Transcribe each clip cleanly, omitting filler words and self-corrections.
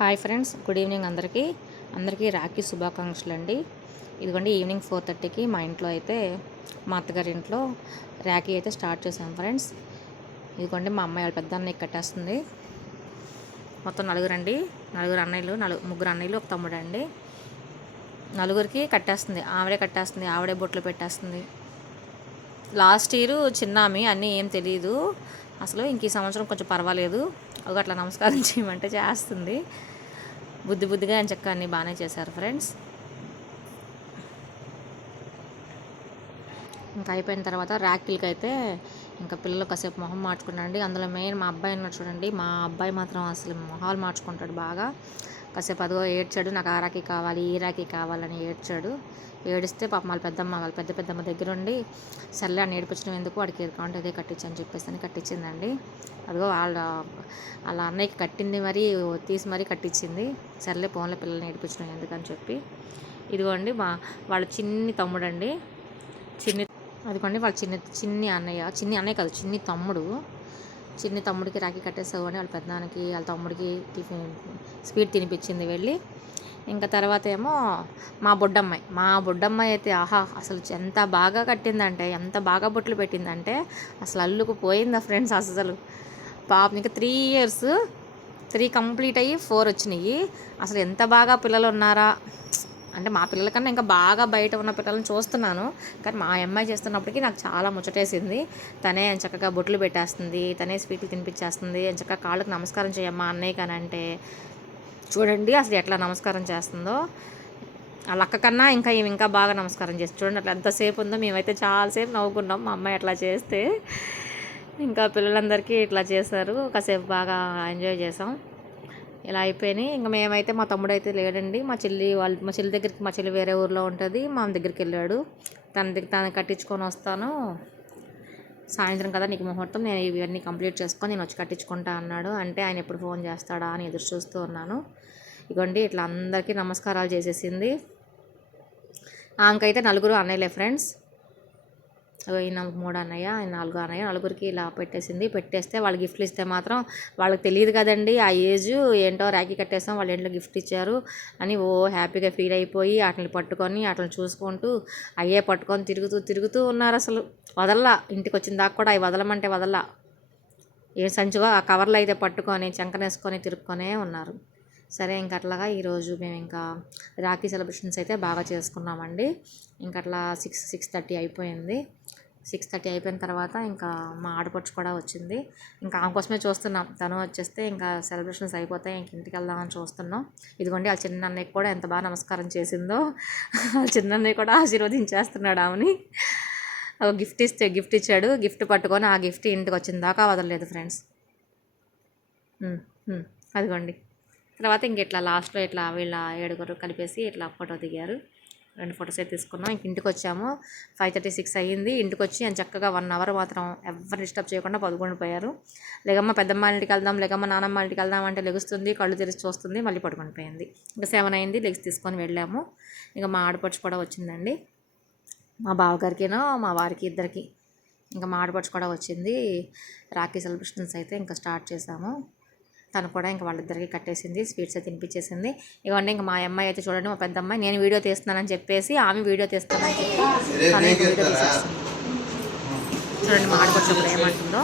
Hi friends, good evening అందరికీ రాఖీ శుభాకాంక్షలు అండి. ఇదిగోండి ఈవినింగ్ 4:30కి మా ఇంట్లో అయితే మా అత్తగారి ఇంట్లో రాఖీ అయితే స్టార్ట్ చేసాం ఫ్రెండ్స్. ఇదిగోండి మా అమ్మాయి వాళ్ళ పెద్ద అన్నయ్యకి కట్టేస్తుంది. మొత్తం నలుగురు అన్నయ్యలు, ముగ్గురు అన్నయ్యలు, ఒక తమ్ముడు అండి. నలుగురికి కట్టేస్తుంది, ఆవిడే బొట్లు పెట్టేస్తుంది. లాస్ట్ ఇయర్ చిన్నామి అన్నీ ఏం తెలియదు అసలు. ఇంక ఈ సంవత్సరం కొంచెం పర్వాలేదు, అట్లా నమస్కారం చేయమంటే చేస్తుంది. బుద్ధిగా అని చక్క అన్నీ బాగానే చేశారు ఫ్రెండ్స్. ఇంకా అయిపోయిన తర్వాత రాఖీలకి అయితే ఇంకా పిల్లలు కాసేపు మొహం మార్చుకున్నాండి. అందులో మెయిన్ మా అబ్బాయి అన్నాడు చూడండి, మా అబ్బాయి మాత్రం అసలు మొహాలు మార్చుకుంటాడు బాగా. కాసేపు అదిగో ఏడ్చాడు, నాకు ఆ రాఖీ కావాలి, ఈ రాఖీ కావాలని ఏడ్చాడు. ఏడిస్తే పాపం వాళ్ళ పెద్దమ్మ దగ్గర ఉండి సర్లే అని ఏడిపించడం ఎందుకు, వాడికి ఏది కావాలంటే అదే కట్టించని చెప్పేసి అని కట్టించిందండి. అదిగో వాళ్ళ అన్నయ్యకి కట్టింది, మరి తీసి మరీ కట్టించింది. సర్లే ఫోన్లో పిల్లల్ని ఏడిపించడం ఎందుకని చెప్పి. ఇదిగోండి వాళ్ళ చిన్ని తమ్ముడండి, అదిగోండి వాళ్ళ చిన్ని అన్నయ్య కాదు, చిన్ని తమ్ముడికి రాఖీ కట్టేసావు అని వాళ్ళ పెద్దనాన్నకి వాళ్ళ తమ్ముడికి స్వీట్ తినిపించింది వెళ్ళి. ఇంకా తర్వాత ఏమో మా బుడ్డమ్మాయి అయితే అసలు ఎంత బాగా కట్టిందంటే, ఎంత బాగా బొట్లు పెట్టిందంటే అసలు అల్లుకు పోయిందా ఫ్రెండ్స్. అసలు పాపం ఇంకా 3 years, 3 కంప్లీట్ అయ్యి 4 వచ్చినాయి. అసలు ఎంత బాగా పిల్లలు ఉన్నారా అంటే, మా పిల్లల కన్నా ఇంకా బాగా బయట ఉన్న పిల్లల్ని చూస్తున్నాను. కానీ మా అమ్మాయి చేస్తున్నప్పటికీ నాకు చాలా ముచ్చటేసింది. తనే చక్కగా బొట్లు పెట్టేస్తుంది, తనే స్వీట్లు తినిపించేస్తుంది. చక్కగా కాళ్ళకి నమస్కారం చేయమ్మా అన్నయ్య కానీ అంటే చూడండి అసలు ఎట్లా నమస్కారం చేస్తుందో. వాళ్ళ అక్క కన్నా ఇంకా బాగా నమస్కారం చేస్తుంది చూడండి. అట్లా ఎంతసేపు ఉందో, మేమైతే చాలాసేపు నవ్వుకున్నాం మా అమ్మాయి అట్లా చేస్తే. ఇంకా పిల్లలందరికీ ఇట్లా చేశారు, కాసేపు బాగా ఎంజాయ్ చేసాం. ఇలా అయిపోయినాయి. ఇంకా మేమైతే, మా తమ్ముడు అయితే లేడండి, మా చెల్లి దగ్గరికి, మా చెల్లి వేరే ఊర్లో ఉంటుంది, మా దగ్గరికి వెళ్ళాడు. తను కట్టించుకొని వస్తాను, సాయంత్రం కదా నీకు ముహూర్తం, నేను ఇవన్నీ కంప్లీట్ చేసుకొని నేను వచ్చి కట్టించుకుంటా అన్నాడు. అంటే ఆయన ఎప్పుడు ఫోన్ చేస్తాడా అని ఎదురు చూస్తూ ఉన్నాను. ఇగోండి ఇట్లా అందరికీ నమస్కారాలు చేసేసింది. ఆమెకైతే 4 అన్నయ్యలే ఫ్రెండ్స్. ఈయన 3 అన్నయ్య, ఆయన 4 అన్నయ్య, నలుగురికి ఇలా పెట్టేస్తే వాళ్ళు గిఫ్ట్లు ఇస్తే మాత్రం వాళ్ళకి తెలియదు కదండి ఆ ఏజ్ ఏంటో. రాఖీ కట్టేస్తాం, వాళ్ళ ఇంట్లో గిఫ్ట్ ఇచ్చారు అని హ్యాపీగా ఫీల్ అయిపోయి వాటిని పట్టుకొని వాటిని చూసుకుంటూ అయ్యే పట్టుకొని తిరుగుతూ ఉన్నారు. అసలు వదల్లా, ఇంటికి వచ్చిన దాకా కూడా అవి వదలమంటే వదల్లా. ఏ సంచుగా ఆ కవర్లో అయితే పట్టుకొని చెంకనేసుకొని తిరుక్కొనే ఉన్నారు. సరే ఇంక అట్లాగా ఈరోజు మేము ఇంకా రాఖీ సెలబ్రేషన్స్ అయితే బాగా చేసుకున్నామండి. ఇంకట్లా 6:30 అయిపోయింది. 6:30 అయిపోయిన తర్వాత ఇంకా మా ఆడపడుచు కూడా వచ్చింది. ఇంకా ఆమె కోసమే చూస్తున్నాం, తను వచ్చేస్తే ఇంకా సెలబ్రేషన్స్ అయిపోతాయి, ఇంక ఇంటికి వెళ్దామని చూస్తున్నాం. ఇదిగోండి వాళ్ళ చిన్న అన్నయ్యకి కూడా ఎంత బాగా నమస్కారం చేసిందో. వాళ్ళ చిన్న అన్నయ్య కూడా ఆశీర్వదించేస్తున్నాడు ఆమెని. గిఫ్ట్ ఇచ్చాడు, గిఫ్ట్ పట్టుకొని ఆ గిఫ్ట్ ఇంటికి వచ్చిన దాకా వదలలేదు ఫ్రెండ్స్. అదిగోండి తర్వాత ఇంక ఇట్లా లాస్ట్లో ఇట్లా వీళ్ళ 7 కలిపేసి ఇట్లా ఫోటో దిగారు. 2 ఫొటోస్ అయితే తీసుకున్నాం. ఇంక ఇంటికి వచ్చాము, 5:36 అయ్యింది. ఇంటికి వచ్చి ఆయన చక్కగా 1 hour మాత్రం ఎవరు డిస్టర్బ్ చేయకుండా పడుకుండిపోయారు. లేకమ్మ పెద్దమ్మ ఇంటికి వెళ్దాం, లేకమ్మ నానమ్మ ఇంటికి వెళ్దాం అంటే లెగుస్తుంది, కళ్ళు తెరిచి చూస్తుంది, మళ్ళీ పడుకుండిపోయింది. ఇంకా 7 అయింది, లెగ్స్ తీసుకొని వెళ్ళాము. ఇంకా మా ఆడపడుచు కూడా వచ్చిందండి, మా బావగారికినో మా వారికి ఇద్దరికి. ఇంకా మా ఆడపడుచు కూడా వచ్చింది. రాఖీ సెలబ్రేషన్స్ అయితే ఇంకా స్టార్ట్ చేసాము. తను కూడా ఇంకా వాళ్ళిద్దరికి కట్టేసింది, స్వీట్స్ అయితే తినిపించేసింది. ఇవ్వండి ఇంకా మా అమ్మాయి అయితే చూడండి, మా పెద్ద అమ్మాయి నేను వీడియో తీస్తున్నానని చెప్పేసి ఆమె వీడియో తీస్తానని చెప్పి తను వీడియో తీసేస్తుంది. చూడండి మా ఆడపడుచు అప్పుడు ఏమంటుందో.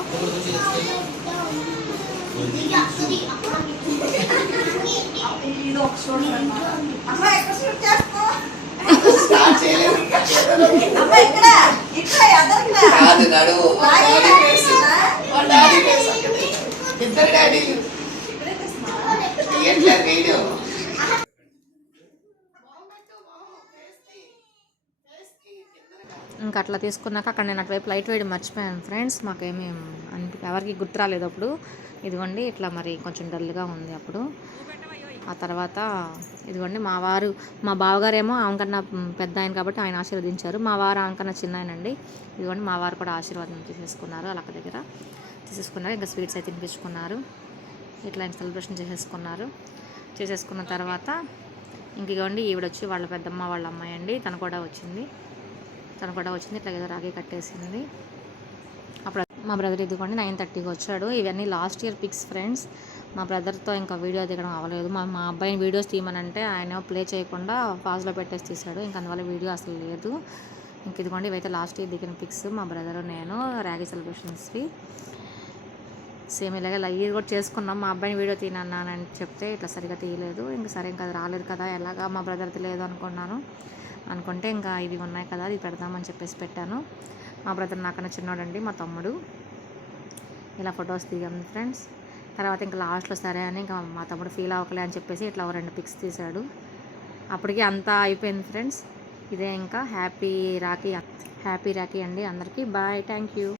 ఇంకా అట్లా తీసుకున్నాక అక్కడ నేను అటువైపు లైట్ వేయడం మర్చిపోయాను ఫ్రెండ్స్. మాకేమీ ఎవరికి గుర్తు రాలేదు అప్పుడు. ఇదిగోండి ఇట్లా మరి కొంచెం డల్గా ఉంది అప్పుడు. ఆ తర్వాత ఇదిగోండి మా బావగారేమో ఆమెకన్నా పెద్ద ఆయన కాబట్టి ఆయన ఆశీర్వదించారు. మా వారు ఆమెకన్నా చిన్న ఆయనండి. ఇదిగోండి మా వారు కూడా ఆశీర్వాదం తీసేసుకున్నారు, వాళ్ళ దగ్గర తీసేసుకున్నారు. ఇంకా స్వీట్స్ అయితే తినిపించుకున్నారు. ఇట్లా సెలబ్రేషన్ చేసేసుకున్న తర్వాత ఇంక ఇవ్వండి ఈవిడొచ్చి వాళ్ళ పెద్దమ్మ వాళ్ళ అమ్మాయి అండి, తను కూడా వచ్చింది. ఇట్లా ఏదో రాఖీ కట్టేసింది. అప్పుడు మా బ్రదర్ ఇదిగోండి 9:30కి వచ్చాడు. ఇవన్నీ లాస్ట్ ఇయర్ పిక్స్ ఫ్రెండ్స్. మా బ్రదర్తో ఇంకా వీడియో దిగడం అవ్వలేదు. మా అబ్బాయిని వీడియోస్ తీయమనంటే ఆయన ప్లే చేయకుండా పాజ్లో పెట్టేసి తీశాడు. ఇంక అందువల్ల వీడియో అసలు లేదు. ఇంక ఇదిగోండి ఇవైతే లాస్ట్ ఇయర్ దిగిన పిక్స్ మా బ్రదర్ నేను రాఖీ సెలబ్రేషన్స్వి. సేమ్ ఇలాగే లైవ్ కూడా చేసుకున్నాం. మా అబ్బాయిని వీడియో తీయనన్నానని చెప్తే ఇట్లా సరిగ్గా తీయలేదు. ఇంక సరే ఇంకా అది రాలేదు కదా, ఎలాగా మా బ్రదర్ది లేదు అనుకుంటే ఇంకా ఇవి ఉన్నాయి కదా ఇది పెడదామని చెప్పేసి పెట్టాను. మా బ్రదర్ నాకన్నా చిన్నోడండి, మా తమ్ముడు. ఇలా ఫొటోస్ దిగాం ఫ్రెండ్స్. తర్వాత ఇంకా లాస్ట్లో సరే అని ఇంకా మా తమ్ముడు ఫీల్ అవ్వకలే అని చెప్పేసి ఇట్లా 2 పిక్స్ తీశాడు. అప్పటికి అంతా అయిపోయింది ఫ్రెండ్స్. ఇదే ఇంకా హ్యాపీ రాఖీ అండి అందరికీ. Bye, thank you.